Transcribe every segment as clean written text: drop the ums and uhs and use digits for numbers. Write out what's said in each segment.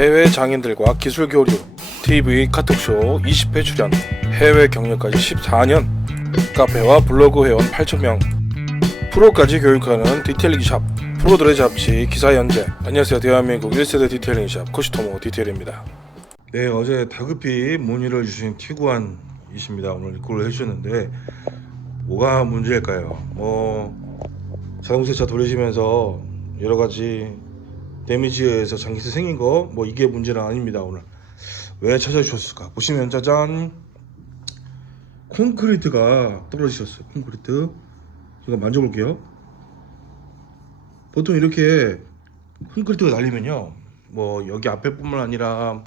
해외 장인들과 기술 교류, TV 카톡쇼 20회 출연, 해외 경력까지 14년, 카페와 블로그 회원 8,000명, 프로까지 교육하는 디테일링 샵, 프로들의 잡지 기사 연재. 안녕하세요. 대한민국 1세대 디테일링 샵 코시토모 디테일입니다. 네, 어제 다급히 문의를 주신 티구안이십니다. 오늘 입고를 해주셨는데 뭐가 문제일까요? 자동세차 돌리시면서 여러가지 데미지에서 장기세 생긴 거 이게 문제는 아닙니다. 오늘 왜 찾아주셨을까? 보시면 짜잔, 콘크리트가 떨어지셨어요. 콘크리트 제가 만져볼게요. 보통 이렇게 콘크리트가 날리면요, 여기 앞에 뿐만 아니라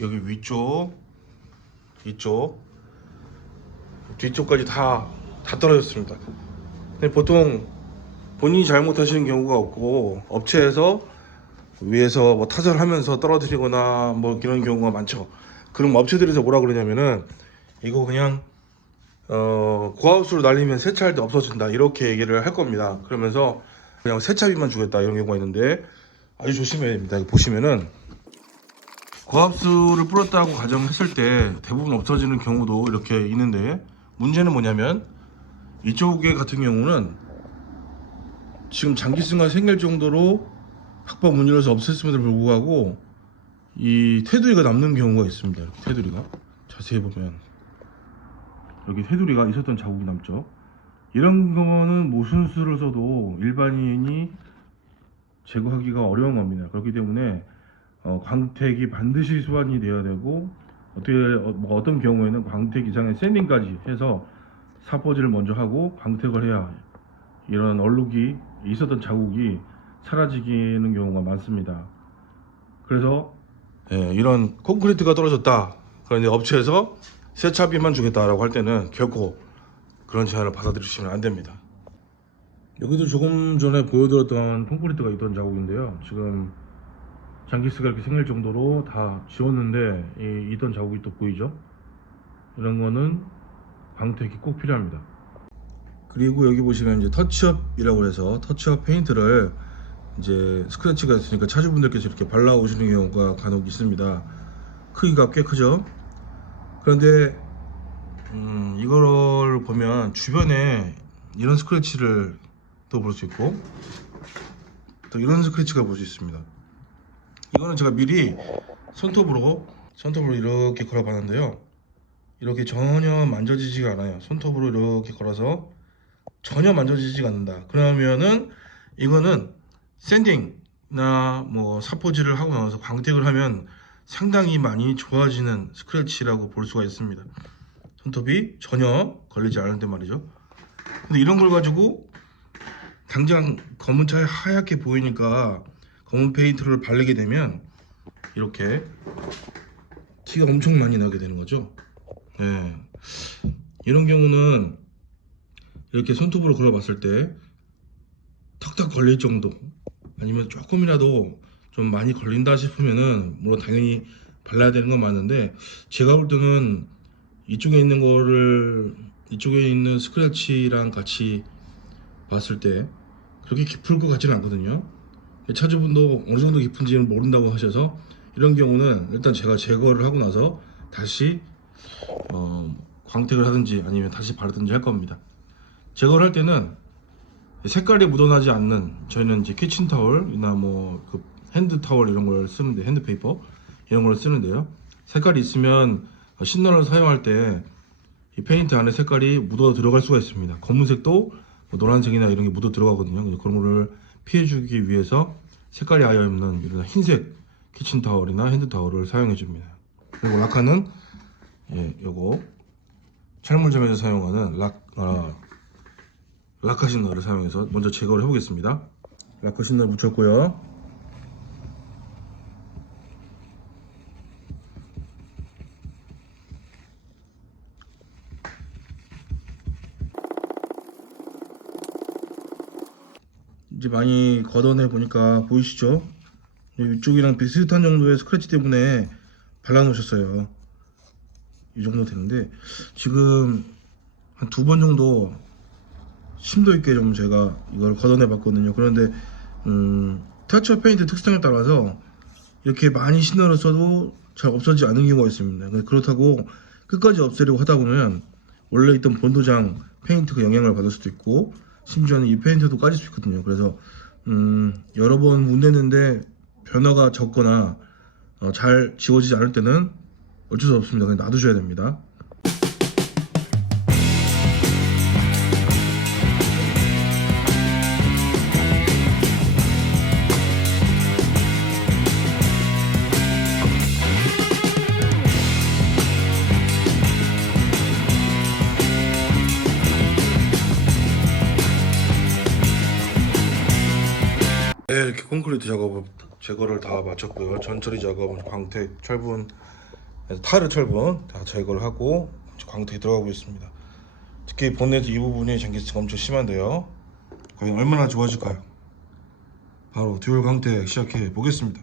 여기 위쪽, 이쪽, 뒤쪽까지 다 떨어졌습니다. 근데 보통 본인이 잘못하시는 경우가 없고 업체에서 위에서 타설을 하면서 떨어뜨리거나 이런 경우가 많죠. 그럼 업체들에서 뭐라 그러냐면은 이거 그냥 고압수로 날리면 세차할 때 없어진다 이렇게 얘기를 할 겁니다. 그러면서 그냥 세차비만 주겠다 이런 경우가 있는데 아주 조심해야 됩니다. 보시면은 고압수를 뿌렸다고 가정했을 때 대부분 없어지는 경우도 이렇게 있는데, 문제는 뭐냐면 이쪽에 같은 경우는 지금 장기승가 생길 정도로 학법 문의로서 없앴음에도 불구하고 이 테두리가 남는 경우가 있습니다. 이렇게 테두리가 자세히 보면 여기 테두리가 있었던 자국이 남죠. 이런 거는 무슨 수를 써도 일반인이 제거하기가 어려운 겁니다. 그렇기 때문에 광택이 반드시 수반이 돼야 되고, 어떤 경우에는 광택 이상의 샌딩까지 해서 사포질을 먼저 하고 광택을 해야 이런 얼룩이 있었던 자국이 사라지는 경우가 많습니다. 그래서 이런 콘크리트가 떨어졌다, 그런데 업체에서 세차비만 주겠다라고 할 때는 결코 그런 제안을 받아들이시면 안 됩니다. 여기도 조금 전에 보여드렸던 콘크리트가 있던 자국인데요, 지금 장기스가 이렇게 생길 정도로 다 지웠는데 있던 자국이 또 보이죠. 이런 거는 광택이 꼭 필요합니다. 그리고 여기 보시면 이제 터치업이라고 해서 터치업 페인트를 이제 스크래치가 있으니까 차주분들께서 이렇게 발라오시는 경우가 간혹 있습니다. 크기가 꽤 크죠. 그런데 이걸 보면 주변에 이런 스크래치를 또 볼 수 있고, 또 이런 스크래치가 볼 수 있습니다. 이거는 제가 미리 손톱으로 이렇게 걸어 봤는데요, 이렇게 전혀 만져지지가 않아요. 손톱으로 이렇게 걸어서 전혀 만져지지가 않는다. 그러면은 이거는 샌딩이나 사포질을 하고 나서 광택을 하면 상당히 많이 좋아지는 스크래치라고 볼 수가 있습니다. 손톱이 전혀 걸리지 않을 때 말이죠. 근데 이런 걸 가지고 당장 검은 차에 하얗게 보이니까 검은 페인트를 바르게 되면 이렇게 티가 엄청 많이 나게 되는 거죠. 이런 경우는 이렇게 손톱으로 걸어봤을 때 턱턱 걸릴 정도, 아니면 조금이라도 좀 많이 걸린다 싶으면은 물론 당연히 발라야 되는 건 맞는데, 제가 볼 때는 이쪽에 있는 스크래치랑 같이 봤을 때 그렇게 깊을 것 같지는 않거든요. 차주분도 어느 정도 깊은지는 모른다고 하셔서 이런 경우는 일단 제가 제거를 하고 나서 다시 광택을 하든지 아니면 다시 바르든지 할 겁니다. 제거를 할 때는 색깔이 묻어나지 않는, 저희는 이제 키친타월이나 그 핸드타월 이런 걸 쓰는데, 핸드페이퍼 이런 걸 쓰는데요, 색깔이 있으면 신너를 사용할 때 이 페인트 안에 색깔이 묻어 들어갈 수가 있습니다. 검은색도 노란색이나 이런 게 묻어 들어가거든요. 그런 거를 피해주기 위해서 색깔이 아예 없는 이런 흰색 키친타월이나 핸드타월을 사용해 줍니다. 그리고 락카는 요거 철물점에서 사용하는 락카 신너를 사용해서 먼저 제거를 해보겠습니다. 락카 신너를 묻혔고요. 이제 많이 걷어내 보니까 보이시죠? 이쪽이랑 비슷한 정도의 스크래치 때문에 발라놓으셨어요. 이 정도 되는데 지금 한 2번 정도 심도 있게 좀 제가 이걸 걷어내 봤거든요. 그런데 터치업 페인트 특성에 따라서 이렇게 많이 신호를 써도 잘 없어지지 않는 경우가 있습니다. 그렇다고 끝까지 없애려고 하다 보면 원래 있던 본도장 페인트가 영향을 받을 수도 있고 심지어는 이 페인트도 까질 수 있거든요. 그래서 여러 번 문댔는데 변화가 적거나 잘 지워지지 않을 때는 어쩔 수 없습니다. 그냥 놔두셔야 됩니다. 네, 이렇게 콘크리트 작업 제거를 다 마쳤고요. 전처리 작업은 광택, 철분, 타르 철분 다 제거를 하고 광택이 들어가고 있습니다. 특히 본넷 이 부분이 전기세가 엄청 심한데요. 과연 얼마나 좋아질까요? 바로 듀얼 광택 시작해 보겠습니다.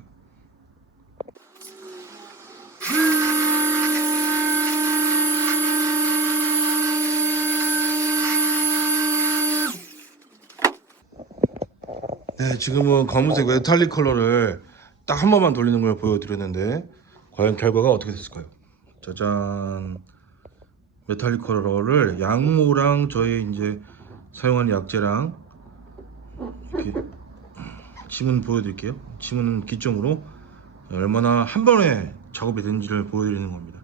네, 지금은 검은색 메탈릭 컬러를 딱 한 번만 돌리는 걸 보여드렸는데 과연 결과가 어떻게 됐을까요? 짜잔, 메탈릭 컬러를 양모랑 저희 이제 사용하는 약재랑 이렇게 지문 보여드릴게요. 지문 기점으로 얼마나 한 번에 작업이 되는지를 보여드리는 겁니다.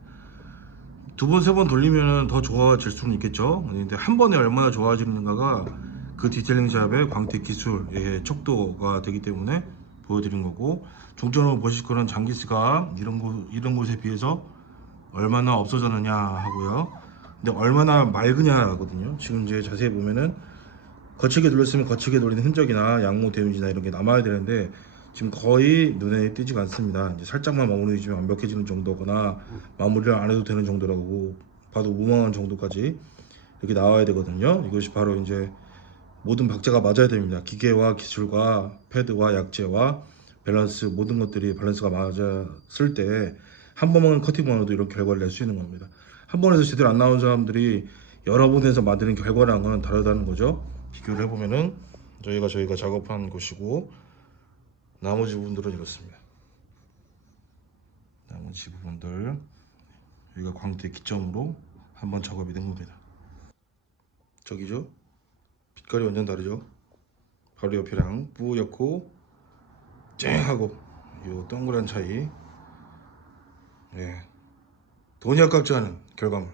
두 번, 세 번 돌리면 더 좋아질 수는 있겠죠. 근데 한 번에 얼마나 좋아지는가가 그 디테일링 샵의 광택 기술의 척도가 되기 때문에 보여드린 거고, 종전으로 보실 거는 장기스가 이런 곳에 비해서 얼마나 없어졌느냐 하고요. 근데 얼마나 맑으냐거든요. 지금 이제 자세히 보면은 거칠게 돌렸으면 거칠게 돌리는 흔적이나 양모 데미지나 이런 게 남아야 되는데 지금 거의 눈에 띄지가 않습니다. 이제 살짝만 마무리해주면 완벽해지는 정도거나 마무리를 안 해도 되는 정도라고 봐도 무방한 정도까지 이렇게 나와야 되거든요. 이것이 바로 이제 모든 박자가 맞아야 됩니다. 기계와 기술과 패드와 약재와 밸런스, 모든 것들이 밸런스가 맞았을 때 한 번만 커팅만 해도 이런 결과를 낼 수 있는 겁니다. 한 번에서 제대로 안 나온 사람들이 여러 번에서 만드는 결과랑은 다르다는 거죠. 비교를 해보면은 저희가 작업한 곳이고 나머지 부분들은 이렇습니다. 나머지 부분들 여기가 광택 기점으로 한번 작업이 된 겁니다. 저기죠? 빛깔이 완전 다르죠? 바로 옆이랑 뿌옇고 쨍하고 요 동그란 차이. 예, 돈이 아깝지 않은 결과물.